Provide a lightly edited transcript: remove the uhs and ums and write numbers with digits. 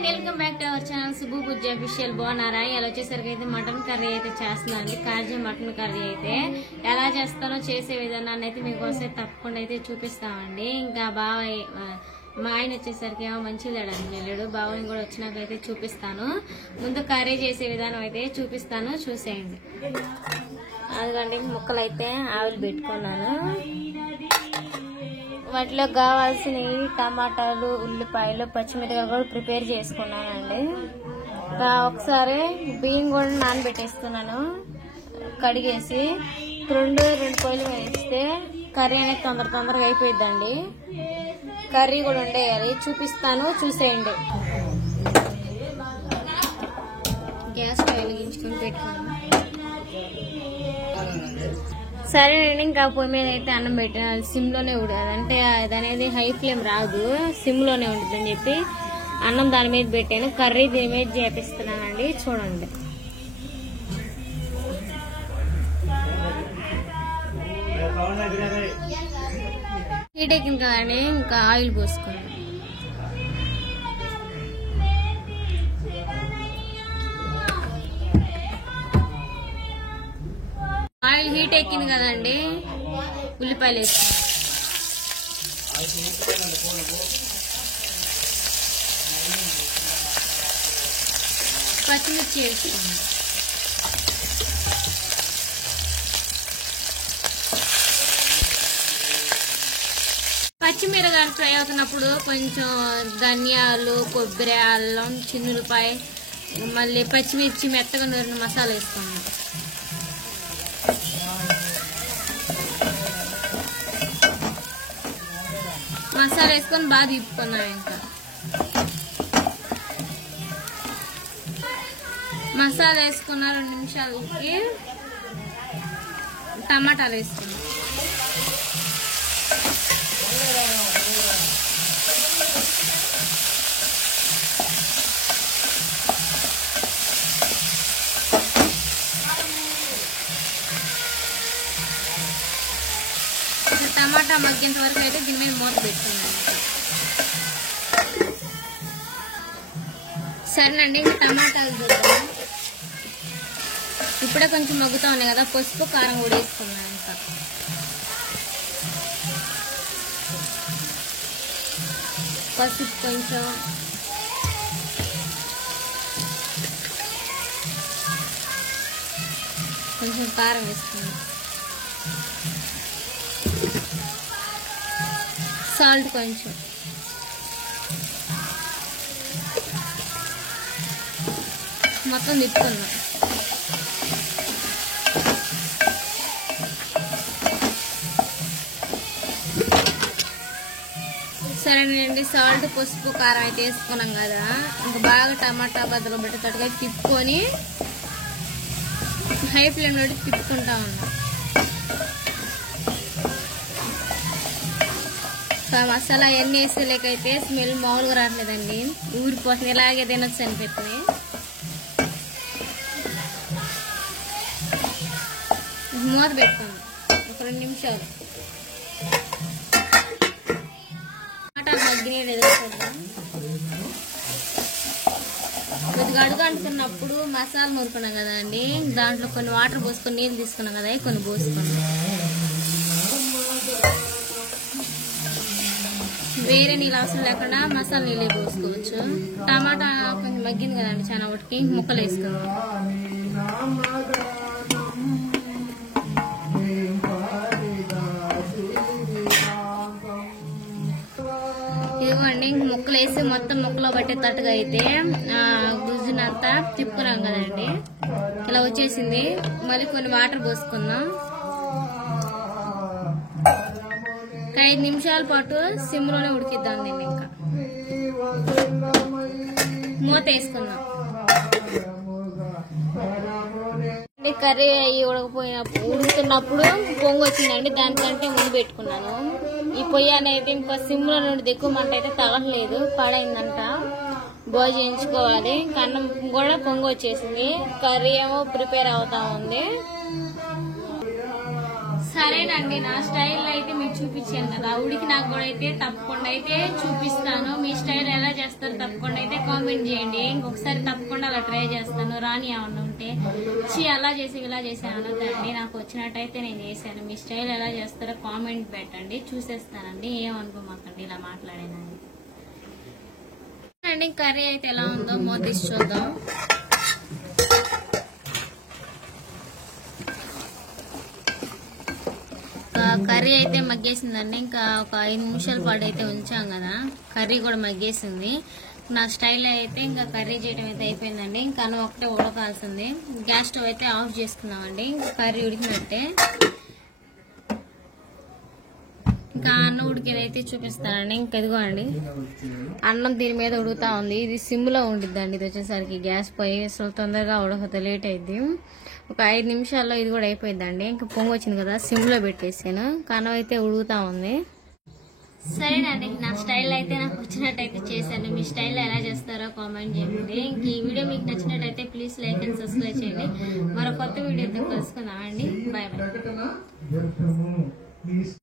And welcome back to our channel Subbu Bujji official. బాగున్నారా? ఇలా వచ్చేసరికి అయితే మటన్ కర్రీ అయితే చేస్తున్నాను. కాజీ మటన్ కర్రీ అయితే ఎలా చేస్తానో చేసే విధానాన్ని అయితే మీకోసం తప్పకుండా అయితే చూపిస్తామండి. ఇంకా బాగా మా ఆయన వచ్చేసరికి ఏమో మంచిగా వెళ్ళాడు. బావని కూడా వచ్చినాకైతే చూపిస్తాను. ముందు కర్రీ చేసే విధానం అయితే చూపిస్తాను, చూసేయండి. అదిగండి ముక్కలు అయితే ఆవిరి పెట్టుకున్నాను. వాటిలో కావాల్సినవి టమాటాలు, ఉల్లిపాయలు, పచ్చిమిరపకాయలు కూడా ప్రిపేర్ చేసుకున్నానండి. ఒకసారి బియ్యం కూడా నానబెట్టేస్తున్నాను కడిగేసి. రెండు పొయ్యిలు వేస్తే కర్రీ అనేది తొందరగా అయిపోయిద్దండి. కర్రీ కూడా ఉండేయాలి, చూపిస్తాను, చూసేయండి. గ్యాస్ వెలిగించుకొని పెట్టుకున్నాను. సరేనండి, ఇంకా పొయ్యి మీద అయితే అన్నం పెట్టాను. సిమ్ లోనే ఉడకాలి, అంటే అది అనేది హై ఫ్లేమ్ రాదు, సిమ్ లోనే ఉంటుంది అని చెప్పి అన్నం దాని మీద పెట్టాను. కర్రీ దీని మీద చేపిస్తున్నానండి, చూడండి. హీట్ ఎక్కింది కదండి, ఇంకా ఆయిల్ పోసుకోండి. ఆయిల్ హీట్ ఎక్కింది కదండి, ఉల్లిపాయలు వేసుకోండి. పచ్చిమిర్చి వేసుకోండి. పచ్చిమిరకాయలు ఫ్రై అవుతున్నప్పుడు కొంచెం ధనియాలు, కొబ్బరి, అల్లం, చిన్నులపాయ, మళ్ళీ పచ్చిమిర్చి, మెత్తగా నూరిన మసాలా వేసుకోండి. మసాలా వేసుకొని బాగా తిప్పుకున్నాం. ఇంకా మసాలా వేసుకున్న 2 నిమిషాలకి టమాటాలు వేసుకున్నాం. టమాటా మగ్గేంత వరకు అయితే దీని మీద మూత పెట్టుకున్నాను. సరేనండి, ఇంకా టమాటాలు చూద్దాం. ఇప్పుడే కొంచెం మగ్గుతా ఉన్నాయి కదా, పసుపు, కారం కూడా వేసుకున్నాను. ఇంకా పసుపు కొంచెం కారం వేసుకున్నాను. సాల్ట్ కొంచెం, మొత్తం తిప్పుకుందాం. సరేనండి, సాల్ట్, పసుపు, కారం అయితే వేసుకున్నాం కదా, ఇంకా బాగా టమాటా బద్దలు పెట్టేటట్టుగా తిప్పుకొని హై ఫ్లేమ్ లో తిప్పుకుంటా ఉన్నాం. మసాలా అవన్నీ వేసేలేకైతే స్మెల్ మామూలుగా రావట్లేదండి, ఊరిపోతుంది. ఇలాగే తినొచ్చు అనిపిస్తుంది. మూత పెట్టుకోండి ఒక 2 నిమిషాలు. టమాటాలు మగ్గినీళ్ళు ఎదుగుతుందాం. కొద్దిగా అడుగు అంటుకున్నప్పుడు మసాలా నూరుకున్నాం కదా అండి, దాంట్లో కొన్ని వాటర్ పోసుకొని నీళ్ళు తీసుకున్నాం కదా, కొన్ని పోసుకున్నాం. వేరే నీళ్ళు అవసరం లేకుండా మసాలా నీళ్ళే పోసుకోవచ్చు. టమాటా కొంచెం మగ్గింది కదండి, చాలా ఒకటికి ముక్కలు వేసుకుందాం. ఇదిగోండి, ముక్కలు వేసి మొత్తం ముక్కలో పట్టేటట్టుగా అయితే గుజ్జునంతా తిప్పుకున్నాం కదండి, ఇలా వచ్చేసింది. మళ్ళీ కొన్ని వాటర్ పోసుకుందాం. 5 నిమిషాల పాటు సిమ్ లోనే ఉడికిద్దాం దీన్ని. ఇంకా మూత వేసుకుందాం. కర్రీ ఉడుకుతున్నప్పుడు పొంగు వచ్చిందండి, దానికంటే ముందు పెట్టుకున్నాను. ఈ పొయ్యి అనేది ఇంకా సిమ్ లో నుండి ఎక్కువ మంట అయితే తగలలేదు, పాడైందంట. బాగా చేయించుకోవాలి. అన్నం కూడా పొంగు వచ్చేసింది, కర్రీ ఏమో ప్రిపేర్ అవుతా ఉంది. సరేనండి, నా స్టైల్ అయితే మీకు చూపించాను కదా, ఉడికినాక కూడా అయితే తప్పకుండా అయితే చూపిస్తాను. మీ స్టైల్ ఎలా చేస్తారో తప్పకుండా అయితే కామెంట్ చేయండి. ఇంకొకసారి తప్పకుండా అలా ట్రై చేస్తాను. రాని ఏమన్నా ఉంటే అలా చేసి ఇలా చేసి అనొద్దండి, నాకు వచ్చినట్టయితే నేను చేశాను. మీ స్టైల్ ఎలా చేస్తారో కామెంట్ పెట్టండి, చూసేస్తానండి. ఏమనుకోమాకండి ఇలా మాట్లాడేనండి. కర్రీ అయితే ఎలా ఉందో మూత తీసి చూద్దాం. కర్రీ అయితే మగ్గేసిందండి. ఇంకా ఒక 5 నిమిషాల పాటు అయితే ఉంచాం కదా, కర్రీ కూడా మగ్గేసింది. నా స్టైల్ అయితే ఇంకా కర్రీ చేయడం అయితే అయిపోయిందండి. ఇంకా అన్నం ఒకటే ఉడకాల్సింది. గ్యాస్ స్టవ్ అయితే ఆఫ్ చేసుకున్నామండి. ఇంకా కర్రీ ఉడికినట్టే. ఇంకా అన్నం ఉడికేదైతే చూపిస్తానండి. ఇంకా ఇదిగోండి అన్నం దీని మీద ఉడుకుతా ఉంది. ఇది సిమ్ లో ఉండిద్దండి. ఇది వచ్చేసరికి గ్యాస్ పోయి అసలు తొందరగా ఉడకదు, లేట్ అయింది. ఒక 5 నిమిషాల్లో ఇది కూడా అయిపోయిందండి. ఇంకా పొంగు వచ్చింది కదా, సిమ్ లో పెట్టేసాను. అన్నం అయితే ఉడుకుతా ఉంది. సరేనండి, నా స్టైల్ అయితే నాకు వచ్చినట్టయితే చేశాను. మీ స్టైల్ ఎలా చేస్తారో కామెంట్ చేయండి. ఇంక ఈ వీడియో మీకు నచ్చినట్టయితే ప్లీజ్ లైక్ అండ్ సబ్స్క్రైబ్ చేయండి. మరో కొత్త వీడియోతో కలుసుకుందామండి. Bye bye.